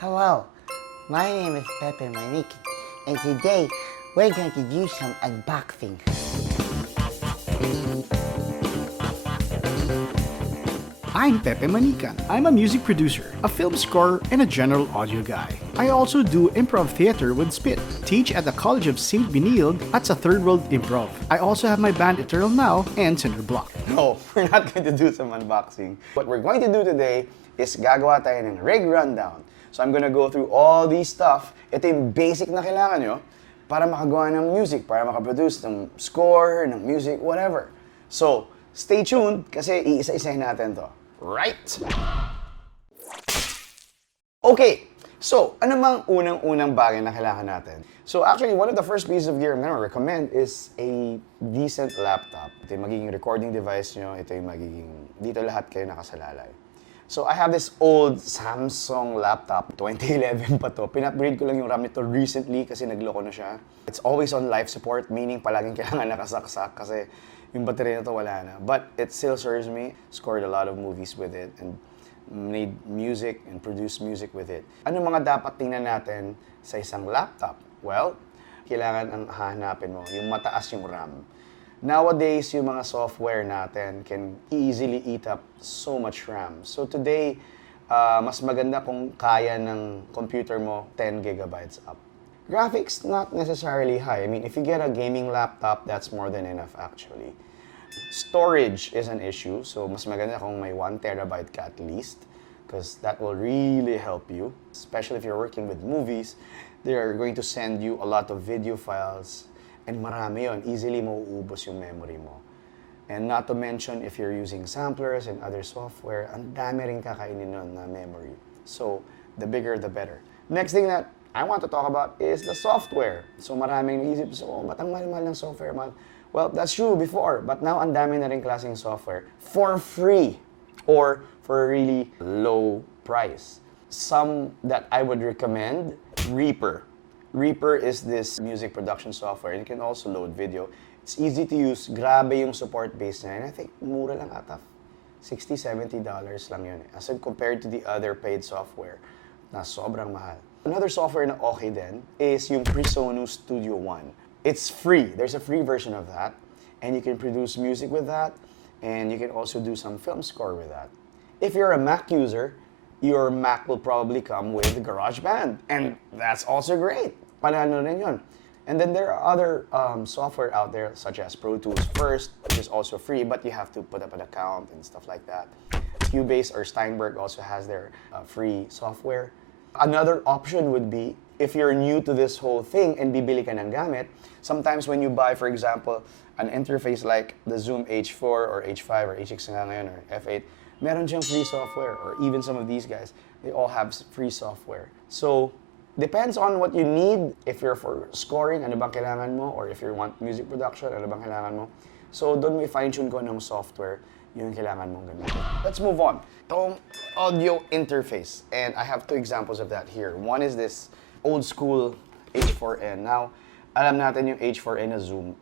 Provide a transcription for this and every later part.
Hello, my name is Pepe Manikan, and today we're going to do some unboxing. I'm Pepe Manikan. I'm a music producer, a film scorer, and a general audio guy. I also do improv theater with Spit, teach at the College of St. Benilde at sa Third World Improv. I also have my band Eternal Now and Cinder Block. No, we're not going to do some unboxing. What we're going to do today is gagawa tayo ng rig rundown. So I'm gonna go through all these stuff. Ito yung basic na kailangan nyo para makagawa ng music, para makaproduce ng score, ng music, whatever. So, stay tuned kasi iisa-isahin natin to. Right? Okay, so ano mang unang-unang bagay na kailangan natin? So actually, one of the first pieces of gear I'm gonna recommend is a decent laptop. Ito yung magiging recording device nyo, ito yung magiging, dito lahat kayo nakasalalay. So I have this old Samsung laptop, 2011 pa to. Pin-upgrade ko lang yung RAM nito recently kasi nagloko na siya. It's always on life support, meaning palaging kailangan nakasaksak kasi yung battery na to wala na. But it still serves me. Scored a lot of movies with it and made music and produced music with it. Ano mga dapat tingnan natin sa isang laptop? Well, kailangan ang hahanapin mo, yung mataas yung RAM. Nowadays, yung mga software natin can easily eat up so much RAM. So today, mas maganda kung kaya ng computer mo 10 gigabytes up. Graphics, not necessarily high. I mean, if you get a gaming laptop, that's more than enough actually. Storage is an issue, so mas maganda kung may 1 terabyte ka at least, because that will really help you. Especially if you're working with movies, they are going to send you a lot of video files, and marami yun. Easily mauubos yung memory mo. And not to mention, if you're using samplers and other software, ang dami rin kakainin nun na memory. So, the bigger, the better. Next thing that I want to talk about is the software. So, maraming naisip, so, ba't ang mahal-mahal ng software, man? Well, that's true before, but now ang dami na rin klaseng software for free or for a really low price. Some that I would recommend, Reaper. Reaper is this music production software. You can also load video. It's easy to use. Grabe yung support base niya. And I think mura lang ata. $60, $70 lang yun. As compared to the other paid software na sobrang mahal. Another software na okay din is yung Presonus Studio One. It's free. There's a free version of that. And you can produce music with that. And you can also do some film score with that. If you're a Mac user, your Mac will probably come with GarageBand. And that's also great. Panalo rin yun. And then there are other software out there such as Pro Tools First, which is also free, but you have to put up an account and stuff like that. Cubase or Steinberg also has their free software. Another option would be, if you're new to this whole thing and bibili ka ng gamit, sometimes when you buy, for example, an interface like the Zoom H4 or H5 or H6 nga ngayon or F8, meron siyang free software, or even some of these guys, they all have free software. So, depends on what you need. If you're for scoring, ano bang kailangan mo? Or if you want music production, ano bang kailangan mo? So, doon may fine-tune ko ng software, yung kailangan mong gamitin. Let's move on. Itong audio interface. And I have two examples of that here. One is this old school H4n. Now, alam natin yung H4n na Zoom.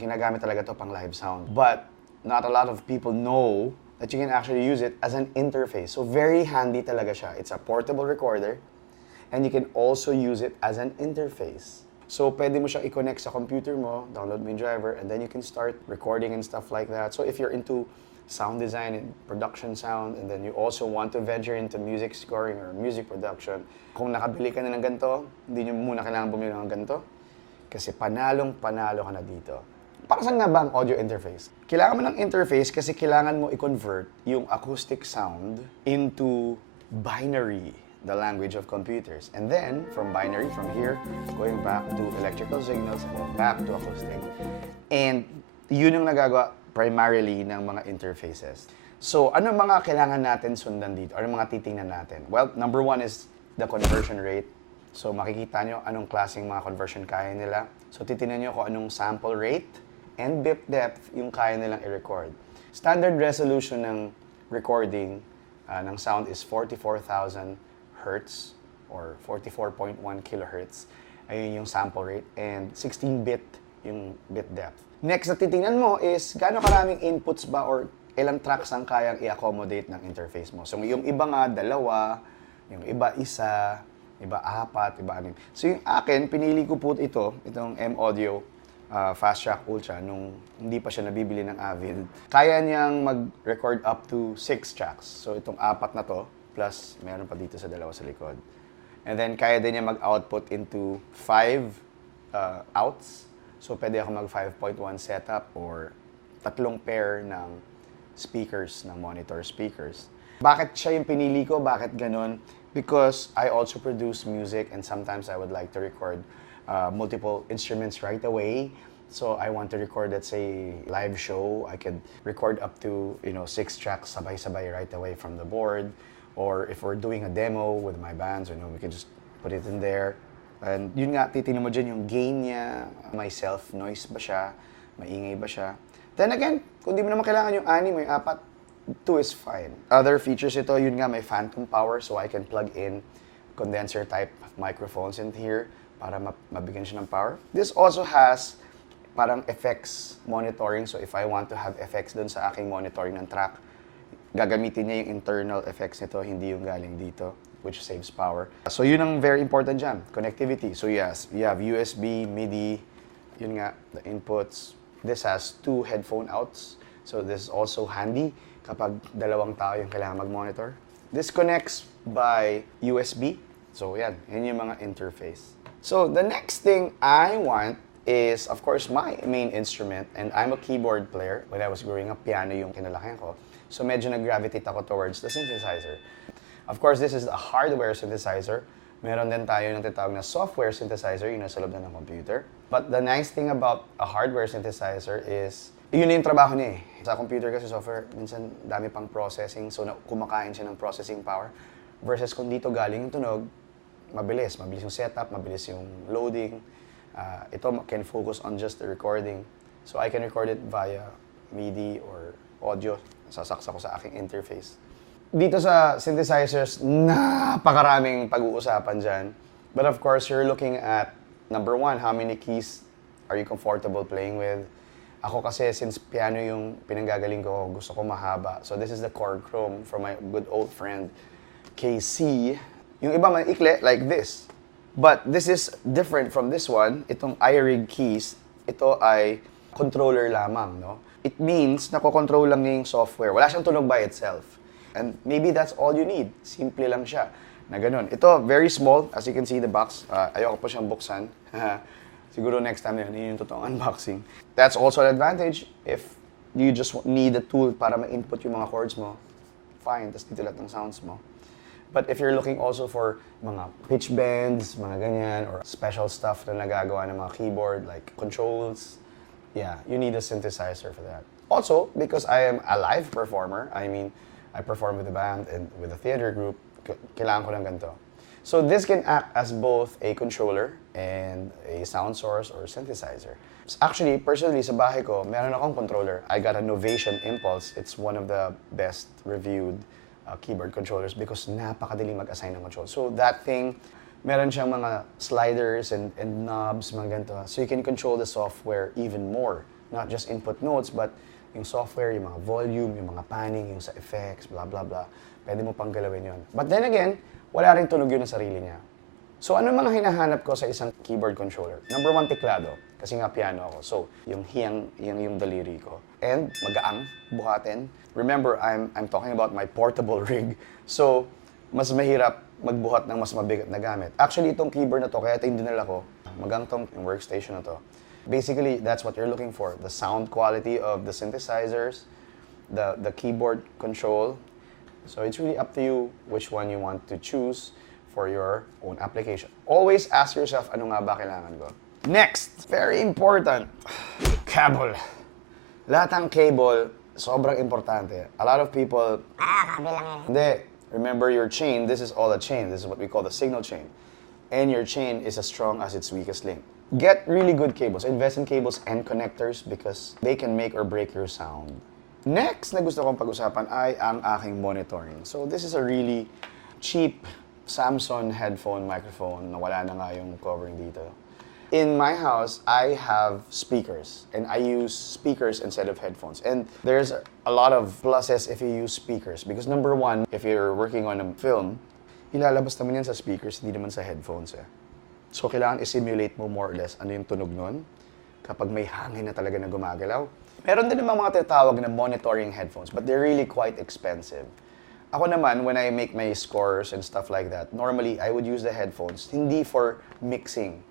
Ginagamit talaga to pang live sound. But, not a lot of people know that you can actually use it as an interface. So very handy talaga siya. It's a portable recorder and you can also use it as an interface. So pwede mo siya i-connect sa computer mo, download mo yung driver, and then you can start recording and stuff like that. So if you're into sound design and production sound, and then you also want to venture into music scoring or music production, kung nakabili ka na ng ganito, hindi nyo muna kailangan bumili ng ganito kasi panalong-panalo ka na dito. Para saan nga ba ang audio interface? Kailangan mo ng interface kasi kailangan mo i-convert yung acoustic sound into binary, the language of computers. And then, from binary, from here, going back to electrical signals and then back to acoustic. And yun ang nagagawa primarily ng mga interfaces. So, ano mga kailangan natin sundan dito? Ano mga titingnan natin? Well, number one is the conversion rate. So, makikita nyo anong klaseng mga conversion kaya nila. So, titingnan nyo kung anong sample rate and bit depth yung kaya nilang i-record. Standard resolution ng recording ng sound is 44,000 Hertz or 44.1 kilohertz. Ayun yung sample rate. And 16-bit yung bit depth. Next na titingnan mo is gaano karaming inputs ba or ilang tracks ang kayang i-accommodate ng interface mo. So yung iba nga, dalawa, yung iba, isa. Iba 4, iba 6. So yung akin, pinili ko po itong M Audio Fast Track Ultra nung hindi pa siya nabibili ng Avid. Kaya niyang mag-record up to 6 tracks. So itong 4 na to, plus meron pa dito sa 2 sa likod. And then kaya din niya mag-output into 5 outs. So pwede ako mag 5.1 setup or 3 pair ng speakers, ng monitor speakers. Bakit siya yung pinili ko? Bakit ganun? Because I also produce music and sometimes I would like to record multiple instruments right away. So I want to record, let's say, live show. I could record up to 6 tracks sabay-sabay right away from the board. Or if we're doing a demo with my bands, we can just put it in there. And yun nga, titignan mo dyan yung gain niya, may self-noise ba siya, maingay ba siya. Then again, kung di mo naman kailangan yung 6 mo, yung 4, 2 is fine. Other features ito, yun nga, may phantom power, so I can plug in condenser type microphones in here para mabigyan siya ng power. This also has parang effects monitoring, so if I want to have effects dun sa aking monitoring ng track, gagamitin niya yung internal effects nito, hindi yung galing dito, which saves power. So yun ang very important dyan, connectivity. So yes, you have USB, MIDI, yun nga, the inputs. This has 2 headphone outs, so this is also handy kapag dalawang tao yung kailangan mag-monitor. This connects by USB. So yan yung mga interface. So the next thing I want is, of course, my main instrument. And I'm a keyboard player. When I was growing up, piano yung kinalakihan ko. So medyo nag-gravitate ako towards the synthesizer. Of course, this is a hardware synthesizer. Meron din tayo ng tinatawag na software synthesizer, yung nasa loob na ng computer. But the nice thing about a hardware synthesizer is, yun yung trabaho niya eh. Sa computer kasi software, minsan dami pang processing, so kumakain siya ng processing power. Versus kung dito galing yung tunog, mabilis yung setup, mabilis yung loading. Ito can focus on just the recording. So I can record it via MIDI or audio. Sasaksa ko sa aking interface. Dito sa synthesizers, napakaraming pag-uusapan dyan. But of course, you're looking at, number 1, how many keys are you comfortable playing with? Ako kasi, since piano yung pinanggagaling ko, gusto ko mahaba. So this is the chord chrome from my good old friend, KC. Yung iba maikli, like this. But this is different from this one. Itong iRig keys, ito ay controller lamang, no? It means, nakokontrol lang niya yung software. Wala siyang tunog by itself. And maybe that's all you need. Simple lang siya. Na ganun. Ito, very small. As you can see the box. Ayoko pa siyang buksan. Siguro next time yun yung totoong unboxing. That's also an advantage if you just need a tool para ma-input yung mga chords mo. Fine, tas dito lahat ng sounds mo. But if you're looking also for mga pitch bends, mga ganyan, or special stuff na nagagawa ng mga keyboard, like controls, yeah, you need a synthesizer for that. Also, because I am a live performer, I mean, I perform with a band and with a theater group, kailangan ko ng ganito. So this can act as both a controller and a sound source or synthesizer. Actually, personally, sa bahay ko, meron akong controller. I got a Novation Impulse. It's one of the best reviewed keyboard controllers because napakadali mag-assign ng control. So that thing, meron siyang mga sliders and knobs, mga ganito. So you can control the software even more. Not just input notes, but yung software, yung mga volume, yung mga panning, yung sa effects, blah, blah, blah. Pwede mo pang galawin yun. But then again, wala rin tunog yun na sarili niya. So ano mga hinahanap ko sa isang keyboard controller? Number 1, teklado. Kasi nga piano ako. So yung hiyang yung daliri ko. And magaang, buhatin. Remember, I'm talking about my portable rig. So mas mahirap magbuhat ng mas mabigat na gamit. Actually, itong keyboard na to, kaya ito yung dinala ko. Magang tong yung workstation na to. Basically, that's what you're looking for. The sound quality of the synthesizers, the keyboard control. So it's really up to you which one you want to choose for your own application. Always ask yourself, ano nga ba kailangan ko? Next, very important, cable. Lahat ng cable, sobrang importante. A lot of people, hindi, remember your chain, this is all a chain. This is what we call the signal chain. And your chain is as strong as its weakest link. Get really good cables. Invest in cables and connectors because they can make or break your sound. Next na gusto kong pag-usapan ay ang aking monitoring. So this is a really cheap Samsung headphone microphone na wala na nga yung covering dito. In my house, I have speakers and I use speakers instead of headphones. And there's a lot of pluses if you use speakers because number 1, if you're working on a film, ilalabas naman yan sa speakers, hindi naman sa headphones eh. So, kailangan i-simulate mo more or less ano yung tunog nun kapag may hangin na talaga na gumagalaw. Meron din naman mga tinatawag na monitoring headphones, but they're really quite expensive. Ako naman, when I make my scores and stuff like that, normally, I would use the headphones, hindi for mixing.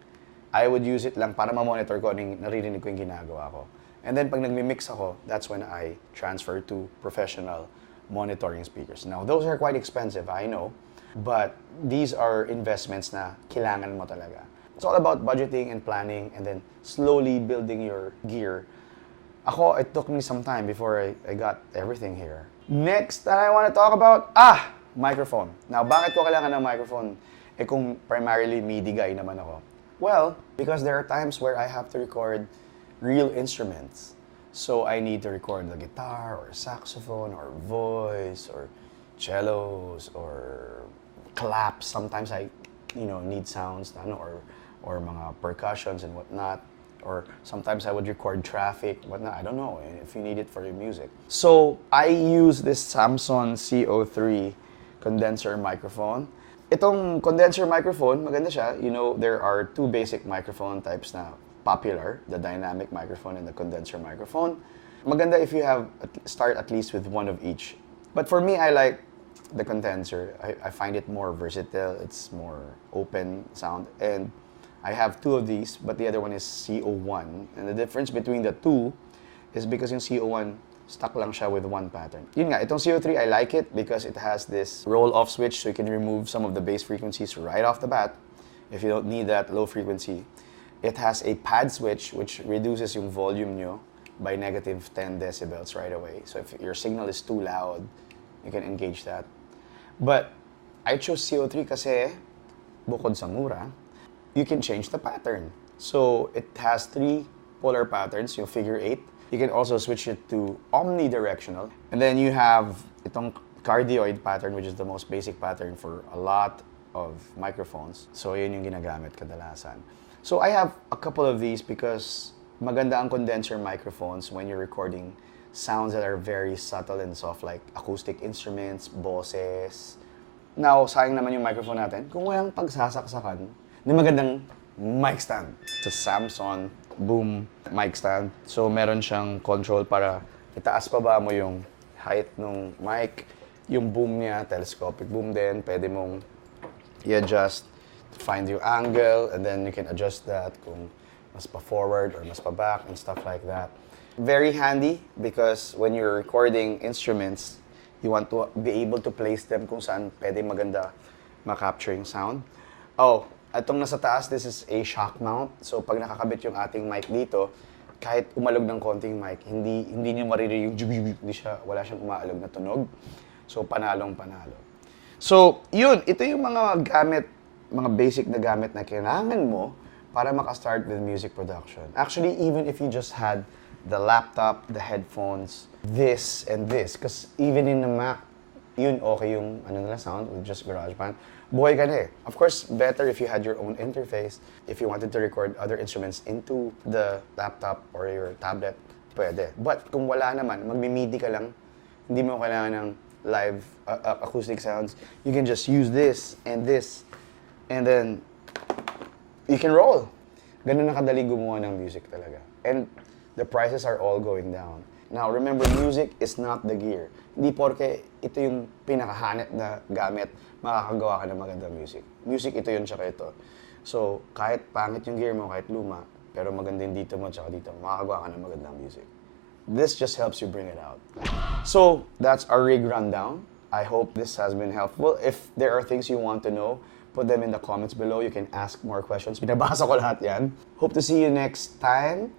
I would use it lang para ma-monitor ko anong naririnig ko yung ginagawa ko. And then, pag nagmi-mix ako, that's when I transfer to professional monitoring speakers. Now, those are quite expensive, I know, but these are investments na kailangan mo talaga. It's all about budgeting and planning and then slowly building your gear. Ako, it took me some time before I got everything here. Next that I want to talk about, microphone. Now, bakit ko kailangan ng microphone? Eh kung primarily MIDI guy naman ako. Well, because there are times where I have to record real instruments. So I need to record the guitar or saxophone or voice or cellos or claps. Sometimes I, need sounds, or mga percussions and whatnot. Or sometimes I would record traffic, whatnot. I don't know if you need it for your music. So I use this Samsung CO3 condenser microphone. Itong condenser microphone, maganda siya. There are two basic microphone types na popular, the dynamic microphone and the condenser microphone. Maganda if you start at least with one of each. But for me, I like the condenser. I find it more versatile. It's more open sound. And I have two of these, but the other one is CO1. And the difference between the two is because yung CO1, stuck lang siya with one pattern. Yun nga, itong CO3, I like it because it has this roll-off switch so you can remove some of the bass frequencies right off the bat if you don't need that low frequency. It has a pad switch which reduces yung volume nyo by negative 10 decibels right away. So if your signal is too loud, you can engage that. But I chose CO3 kasi bukod sa mura, you can change the pattern. So it has 3 polar patterns, yung figure 8. You can also switch it to omnidirectional. And then you have itong cardioid pattern, which is the most basic pattern for a lot of microphones. So yun yung ginagamit kadalasan. So I have a couple of these because maganda ang condenser microphones when you're recording sounds that are very subtle and soft, like acoustic instruments, boses. Now, sayang naman yung microphone natin. Kung walang pagsasaksakan, may magandang mic stand. It's a Samsung boom mic stand. So, meron siyang control para itaas pa ba mo yung height ng mic. Yung boom niya, telescopic boom din. Pwede mong i-adjust to find your angle, and then you can adjust that kung mas pa-forward or mas pa-back and stuff like that. Very handy because when you're recording instruments, you want to be able to place them kung saan pwede maganda ma-capture yung sound. Oh, itong nasa taas, this is a shock mount. So pag nakakabit yung ating mic dito, kahit umalog ng konting mic, hindi niyo maririnig yung wala siyang umaalog na tunog. So panalong-panalo. So, yun, ito yung mga gamit, mga basic na gamit na kailangan mo para maka-start with music production. Actually, even if you just had the laptop, the headphones, this and this, because even in the Mac, yun okay yung sound with just GarageBand. Buhay ka na eh. Of course, better if you had your own interface. If you wanted to record other instruments into the laptop or your tablet, pwede. But kung wala naman, magmi-MIDI ka lang, hindi mo kailangan ng live acoustic sounds. You can just use this, and then you can roll. Ganun na kadali gumawa ng music talaga. And the prices are all going down. Now, remember, music is not the gear. Hindi porke ito yung pinakahanep na gamit, makakagawa ka ng magandang music. Music, ito yun, tsaka ito. So, kahit pangit yung gear mo, kahit luma, pero maganda yung dito mo, tsaka dito, makakagawa ka ng magandang music. This just helps you bring it out. So, that's our rig rundown. I hope this has been helpful. If there are things you want to know, put them in the comments below. You can ask more questions. Binabasa ko lahat yan. Hope to see you next time.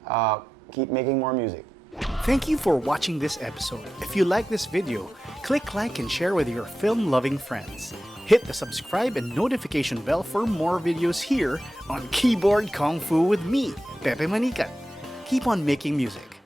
Keep making more music. Thank you for watching this episode. If you like this video, click like and share with your film-loving friends. Hit the subscribe and notification bell for more videos here on Keyboard Kung Fu with me, Pepe Manikan. Keep on making music.